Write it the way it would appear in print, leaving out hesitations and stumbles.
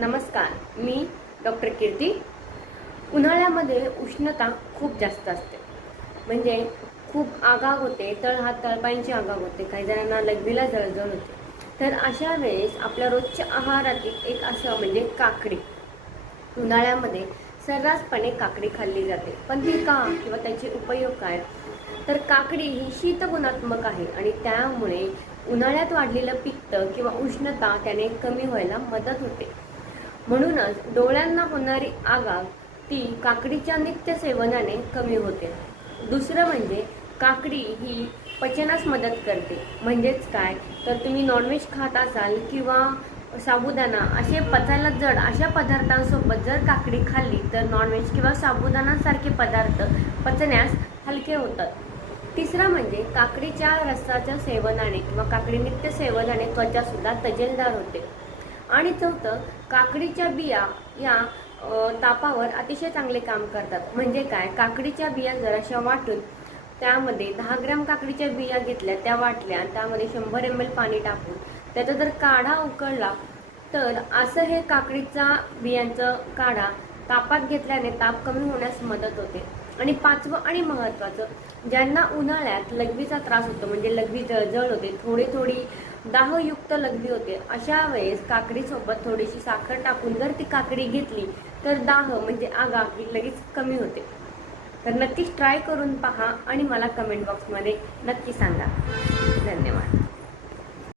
नमस्कार, मी डॉक्टर कीर्ती। उन्हाळ्यामध्ये उष्णता खूप जास्त असते, म्हणजे खूप आगाग होते, तळहात तळपायांची आगाग होते, काही जणांना लघवीला जळजळ होते। तर अशा वेळेस आपल्या रोजच्या आहारातील एक असं म्हणजे काकडी। उन्हाळ्यामध्ये सर्रासपणे काकडी खाल्ली जाते, पण ती का किंवा त्याचे उपयोग काय? तर काकडी ही शीतगुणात्मक आहे आणि त्यामुळे उन्हाळ्यात वाढलेलं पित्त किंवा उष्णता त्याने कमी व्हायला मदत होते। म्हणूनच डोळ्यांना होणारी आगाग ती काकडीच्या नित्य सेवनाने कमी होते। दुसरं म्हणजे काकडी ही पचनास मदत करते। म्हणजेच काय, तर तुम्ही नॉनव्हेज खात असाल किंवा साबुदाणा असे पचायला जड अशा पदार्थांसोबत जर काकडी खाल्ली तर नॉनव्हेज किंवा साबुदाणासारखे पदार्थ पचण्यास हलके होतात। तिसरा म्हणजे काकडीच्या रसाच्या सेवनाने किंवा काकडी नित्य सेवनाने त्वचा सुद्धा तजेलदार होते। आणि चौथं, काकडीच्या बिया या तापावर अतिशय चांगले काम करतात। म्हणजे काय, काकडीच्या बिया जराशा वाटून त्यामध्ये 10 ग्रॅम काकडीच्या बिया घेतल्या, त्या वाटल्या, त्यामध्ये 100 ml पाणी टाकून त्याचा जर काढा उकळला तर असं हे काकडीचा बियांचं काढा तापात घेतल्याने ताप कमी होण्यास मदत होते। आणि पाचवं आणि महत्त्वाचं, ज्यांना उन्हाळ्यात लघवीचा त्रास होतो, म्हणजे लघवी जळजळ होते, थोडी दाहयुक्त लघवी होते, अशा वेळेस काकडीसोबत थोडीशी साखर टाकून जर ती काकडी घेतली तर दाह म्हणजे आगाग ही लगेच कमी होते। तर नक्कीच ट्राय करून पहा आणि मला कमेंट बॉक्समध्ये नक्की सांगा। धन्यवाद।